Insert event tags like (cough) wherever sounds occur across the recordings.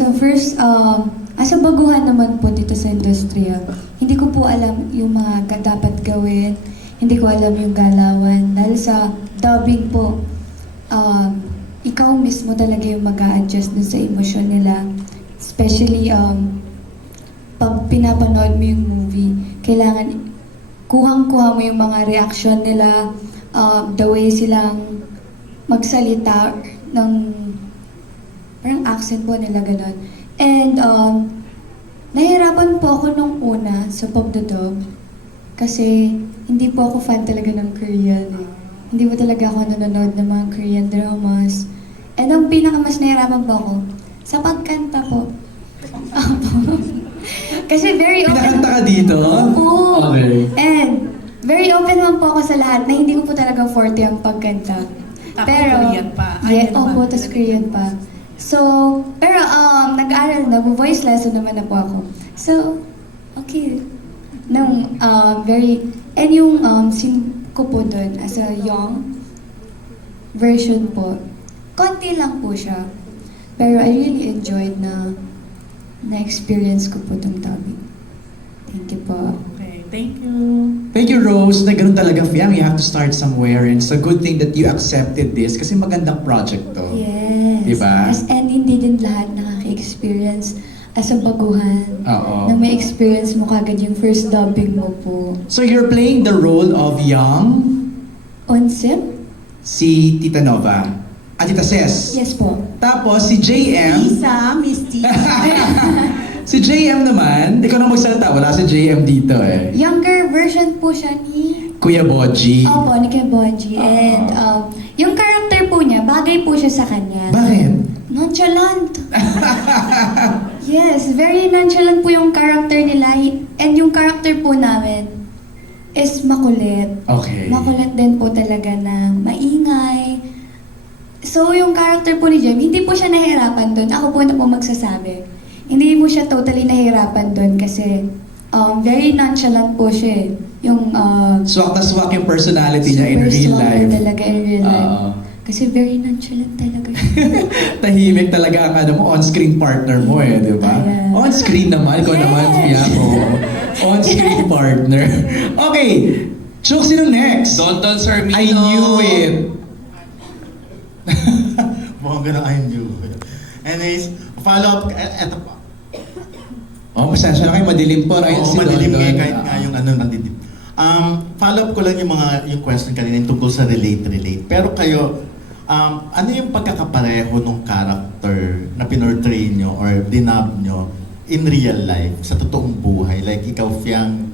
A first, um, as a baguhan naman po dito sa industriya, hindi ko po alam yung mga dapat gawin. Hindi ko alam yung galawan. Dahil sa dubbing po, um, ikaw mismo talaga yung mag adjust dun sa emosyon nila. Especially, um, pag pinapanood mo yung movie, kailangan kuhang-kuha mo yung mga reaction nila, uh, the way silang magsalita ng parang accent po nila ganun. And um, nahirapan po ako nung una sa pagdodog kasi hindi po ako fan talaga ng Korean eh. Hindi po talaga ako nanonood ng mga Korean dramas. And ang pinaka mas nahirapan po ako, sa pagkanta po. (laughs) Kasi very open. Pinakanta ka dito? Opo. Okay. And very open naman po ako sa lahat na hindi ko po talaga forte ang pagkanta. Tapos Korean pa. Yeah, Ayun opo, naman. tas Korean pa. So, pero um, nag-aaral na, voice lesson naman na po ako. So, okay. Nung uh, very, and yung um, scene ko po doon as a young version po, konti lang po siya. Pero I really enjoyed na na-experience ko po itong dubbing. Thank you po. Okay, thank you. Thank you, Rose. Na ganun talaga, Fiang. You have to start somewhere. And it's a good thing that you accepted this kasi magandang project to. Yes. Diba? As, and hindi din lahat nakaka-experience as a baguhan. Oo. Na may experience mo kagad yung first dubbing mo po. So you're playing the role of young Onsip? si Tita Nova. At Tita Ses. Yes po. Tapos si JM. Lisa, Miss T. (laughs) Si JM naman, ikaw na magsalita. Wala si JM dito eh. Younger version po siya ni... Kuya Boji. Opo, ni Kuya Bonji. And um, yung bagay po siya sa kanya. Bakit? Nonchalant. (laughs) yes, very nonchalant po yung character nila. And yung character po namin is makulit. Okay. Makulit din po talaga na maingay. So, yung character po ni Jem, hindi po siya nahirapan doon. Ako po na po magsasabi. Hindi po siya totally nahirapan doon kasi um, very nonchalant po siya eh. Yung uh, Swak na swak yung personality niya in real life. talaga in real life. Oo. Kasi very nonchalant talaga. (laughs) Tahimik talaga ang ano mo, on-screen partner mo eh, di ba? Ayan. On-screen naman, ikaw Yes. naman, Fiang. oo. On-screen partner. Okay, Chok, sino next? Don Don Sarmino. I knew it. (laughs) Mukhang ganun, I knew. Anyways, follow up, e- eto pa. Oh, masensya na kayo, madilim po. Ayun Oo, si madilim Don nga Don. kahit nga yung ano nandidim. Um, follow up ko lang yung mga yung question kanina yung tungkol sa relate-relate. Pero kayo, um, ano yung pagkakapareho ng character na pinortray nyo or dinab nyo in real life, sa totoong buhay? Like ikaw, Fiang,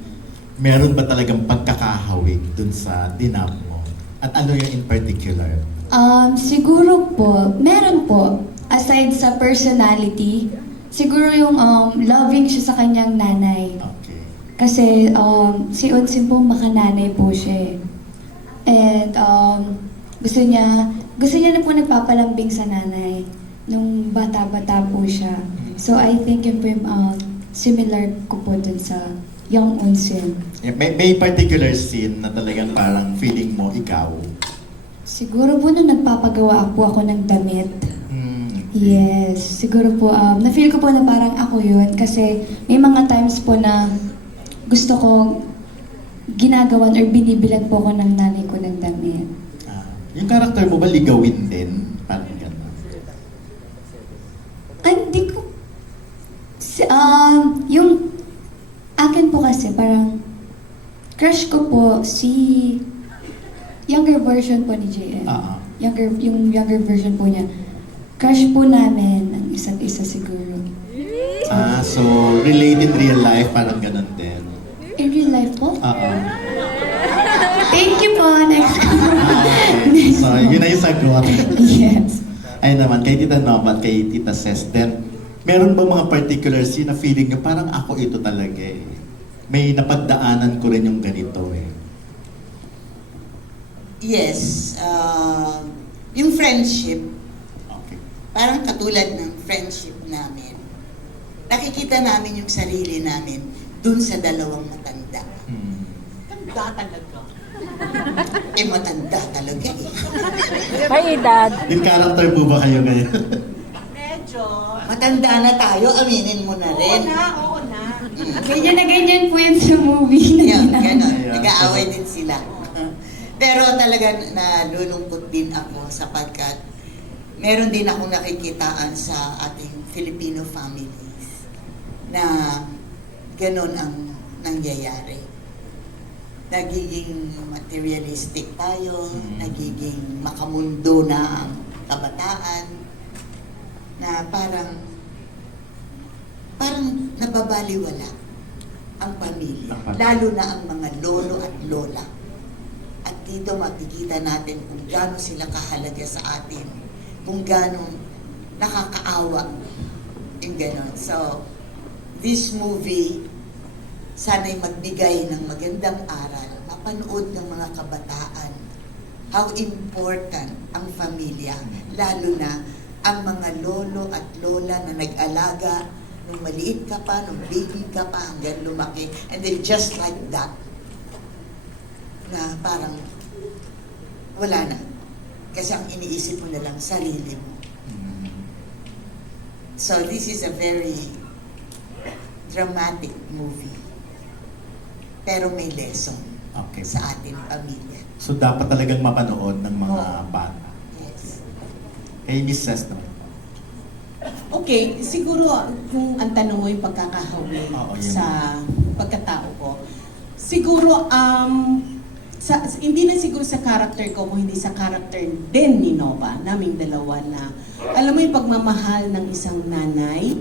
meron ba talagang pagkakahawig dun sa dinab mo? At ano yung in particular? Um, siguro po, meron po, aside sa personality, siguro yung um, loving siya sa kanyang nanay. Okay. Kasi um, si Onsin po makananay po siya eh. And um, gusto niya, gusto niya na po nagpapalambing sa nanay nung bata-bata po siya. So I think yun po yung um, similar ko po dun sa young Onsin. Yeah, May, may particular scene na talagang parang feeling mo ikaw. Siguro po nung nagpapagawa po ako ng damit, Hmm. Yes, siguro po, um, na-feel ko po na parang ako yun kasi may mga times po na gusto ko ginagawan or binibilan po ako ng nanay ko ng damit. Ah, yung character mo ba ligawin din? Parang gano'n. Hindi ko... Si, um, yung akin po kasi parang crush ko po si younger version po ni JM. Ah, ah. Younger, yung younger version po niya. Crush po namin ang isa't isa siguro. Ah, so related real life, parang gano'n din. In real life po? Ah, ah. Thank you po. Next ko. Ah, okay. So, yun na yung sagot. yes. Ay naman, kay Tita Nova at kay Tita Ses, then, meron ba mga particular scene na feeling nyo, parang ako ito talaga eh. May napagdaanan ko rin yung ganito eh. Yes, uh, yung friendship, Okay. parang katulad ng friendship namin. Nakikita namin yung sarili namin dun sa dalawang matanda. Hmm. Ganda talaga. Eh matanda talaga eh. May edad. Din character po ba kayo ngayon? Medyo. Matanda na tayo, aminin mo na Oo rin. na, oo na. Ganyan na ganyan po yun sa movie. (laughs) Yan, ganon. Ayan. Nag-aaway din sila. Pero talaga nalulungkot din ako sapagkat meron din akong nakikitaan sa ating Filipino families na ganon ang nangyayari. Nagiging materialistic tayo, Mm. nagiging makamundo na ang kabataan, na parang parang nababaliwala ang pamilya, lalo na ang mga lolo at lola. At dito makikita natin kung gaano sila kahalaga sa atin, kung gaano nakakaawa yung ganon. So, this movie, sana'y magbigay ng magandang aral, mapanood ng mga kabataan, how important ang pamilya, lalo na ang mga lolo at lola na nag-alaga nung maliit ka pa, nung baby ka pa, hanggang lumaki, and then just like that, na parang wala na. Kasi ang iniisip mo na lang sarili mo. So this is a very dramatic movie. Pero may lesson Okay. sa ating pamilya. So dapat talagang mapanood ng mga Oo. bata. Yes. Kay Miss Ses naman. Okay, siguro kung ang tanong mo yung pagkakahawi Oo, yun. sa pagkatao ko, siguro um, sa, hindi na siguro sa character ko, kung hindi sa character din ni Nova, naming dalawa na, alam mo yung pagmamahal ng isang nanay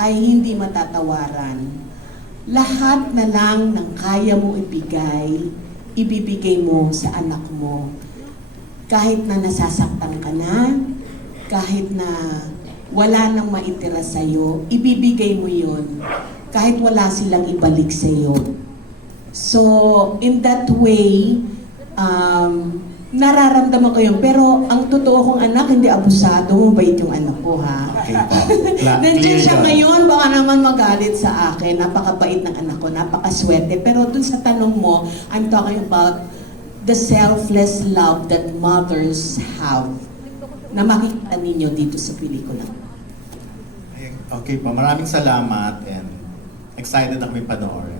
ay hindi matatawaran. Lahat na lang ng kaya mo ibigay, ibibigay mo sa anak mo. Kahit na nasasaktan ka na, kahit na wala nang maitira sa'yo, ibibigay mo yon kahit wala silang ibalik sa'yo. So, in that way, um, nararamdaman ko yun. Pero ang totoo kong anak, hindi abusado, mabait yung anak ko ha. Okay (laughs) Nandiyan siya ngayon, baka naman magalit sa akin. Napakabait ng anak ko, napakaswerte. Pero dun sa tanong mo, I'm talking about the selfless love that mothers have na makikita ninyo dito sa pelikula. Okay po, maraming salamat and excited na kami panoorin.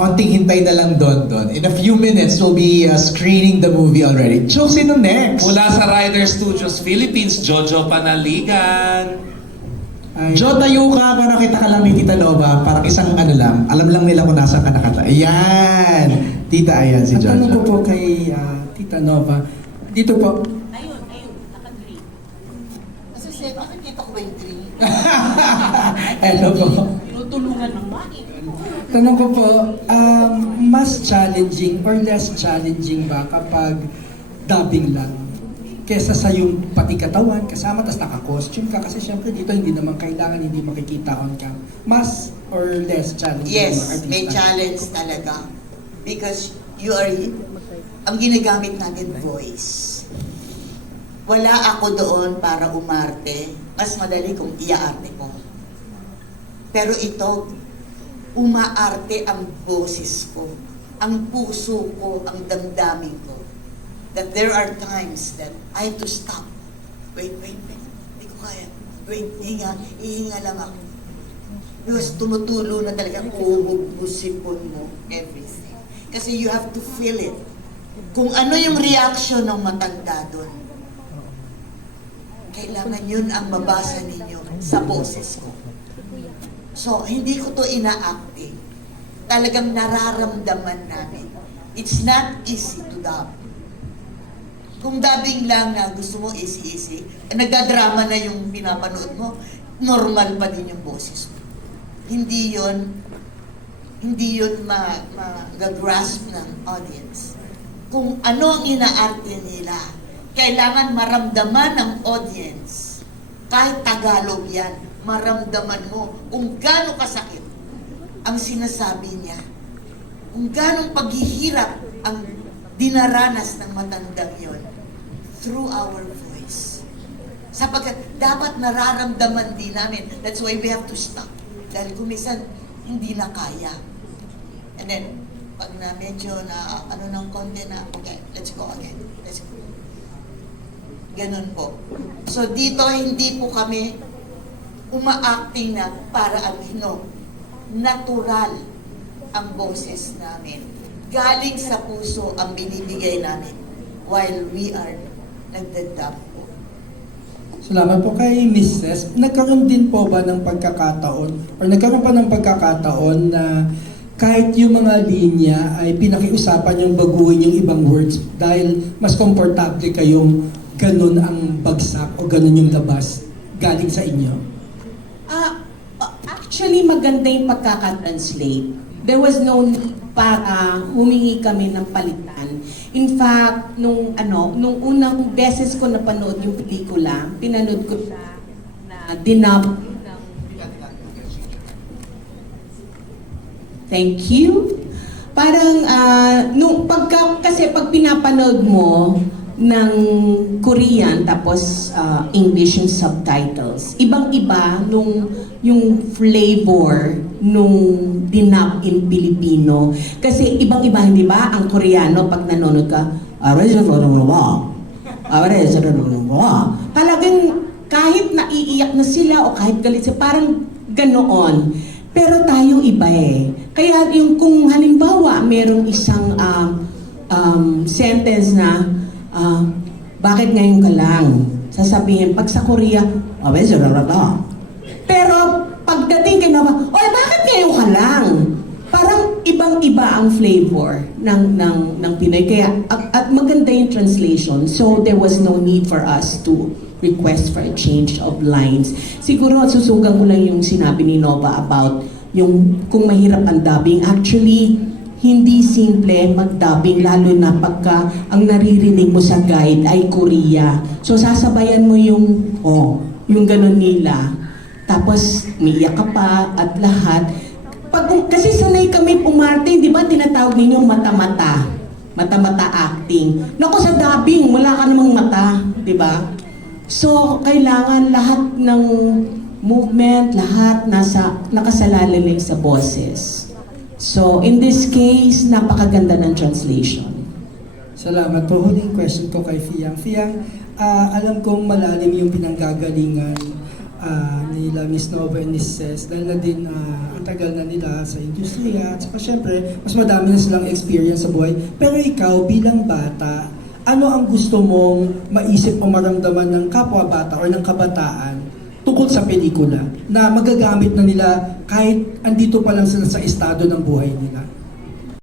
Konting hintay na lang doon doon. In a few minutes, we'll be uh, screening the movie already. Joe, sino next? Mula sa Rider Studios Philippines, Jojo Panaligan. Jo, tayo ka para kita ka lang ni Tita Nova. Parang isang ano lang. Alam lang nila kung nasa ka nakata. Ayan! Tita, ayan si At tanong ko Jojo. po kay ah, Tita Nova, dito po, Ayun, ayun, naka-green. Kasi siya, bakit dito ko ba yung green? (laughs) Hello po. Tinutulungan ng maki. Tanong ko po, um, mas challenging or less challenging ba kapag dubbing lang? Kesa sa yung pati katawan, kasama, tas naka-costume ka. Kasi syempre dito hindi naman kailangan, hindi makikita on cam. Mas or less challenging Yes, may challenge talaga. Because you are, ang ginagamit natin voice. Wala ako doon para umarte. Mas madali kung iaarte ko. Pero ito, umaarte ang boses ko, ang puso ko, ang damdamin ko. That there are times that I have to stop. Wait, wait, wait. Hindi ko kaya. Wait, hinga. Ihinga lang ako. Because tumutulo na talaga kuhog mo, sipon mo, everything. Kasi you have to feel it. Kung ano yung reaction ng matanda doon, kailangan yun ang mabasa ninyo sa boses ko. So, hindi ko to ina-acting. Talagang nararamdaman namin. It's not easy to dub. Kung dubbing lang na gusto mo easy-easy, eh, nagdadrama na yung pinapanood mo, normal pa din yung boses mo. Hindi yon hindi yun ma, ma-grasp ng audience. Kung ano ang inaarte nila, kailangan maramdaman ng audience, kahit Tagalog yan, maramdaman mo kung gaano kasakit ang sinasabi niya. Kung gaano paghihirap ang dinaranas ng matandang yon through our voice. Sapagkat dapat nararamdaman din namin. That's why we have to stop. Dahil kung minsan, hindi na kaya. And then, pag na medyo na ano ng konti na, okay, let's go again. Let's go. Ganun po. So dito hindi po kami uma-acting na para ano, natural ang boses namin. Galing sa puso ang binibigay namin while we are nagdadab po. Salamat po kay Mrs. Nagkaroon din po ba ng pagkakataon or nagkaroon pa ng pagkakataon na kahit yung mga linya ay pinakiusapan yung baguhin yung ibang words dahil mas komportable kayong ganun ang bagsak o ganun yung labas galing sa inyo? Uh, actually, maganda yung pagkaka-translate. There was no need para humingi kami ng palitan. In fact, nung ano, nung unang beses ko napanood yung pelikula, pinanood ko siya na dinub Thank you. Parang ah, nung pagka kasi pag pinapanood mo ng Korean tapos ah, English yung subtitles, ibang-iba nung yung flavor nung dinap in Filipino. Kasi ibang-iba, hindi ba? Ang Koreano pag nanonood ka, talagang kahit naiiyak na sila o kahit galit sila, parang ganoon. Pero tayo iba eh. Kaya yung kung halimbawa merong isang um, um, sentence na ah, bakit ngayon ka lang? Sasabihin, pag sa Korea, oh, Pero pagdating kay Nova, oy, bakit ngayon ka lang? Parang ibang-iba ang flavor ng ng ng Pinoy. Kaya at, at maganda yung translation. So there was no need for us to request for a change of lines. Siguro susugan ko lang yung sinabi ni Nova about yung kung mahirap ang dubbing. Actually, hindi simple mag-dubbing lalo na pagka ang naririnig mo sa guide ay Korea. So sasabayan mo yung oh, yung ganun nila. Tapos umiiyak ka pa at lahat. Pag, kasi sanay kami pumarte, di ba tinatawag ninyo mata-mata. Mata-mata acting. Naku sa dubbing, wala ka namang mata, di ba? So, kailangan lahat ng movement, lahat nasa, nakasalalalig sa boses. So, in this case, napakaganda ng translation. Salamat po. Huling question ko kay Fiang. Fiang, ah, alam kong malalim yung pinanggagalingan ah, nila Miss Nova and Miss Ces dahil na din ah, ang tagal na nila sa industriya at saka syempre mas madami na silang experience sa buhay. Pero ikaw bilang bata, ano ang gusto mong maisip o maramdaman ng kapwa bata o ng kabataan tungkol sa pelikula na magagamit na nila kahit andito pa lang sila sa estado ng buhay nila?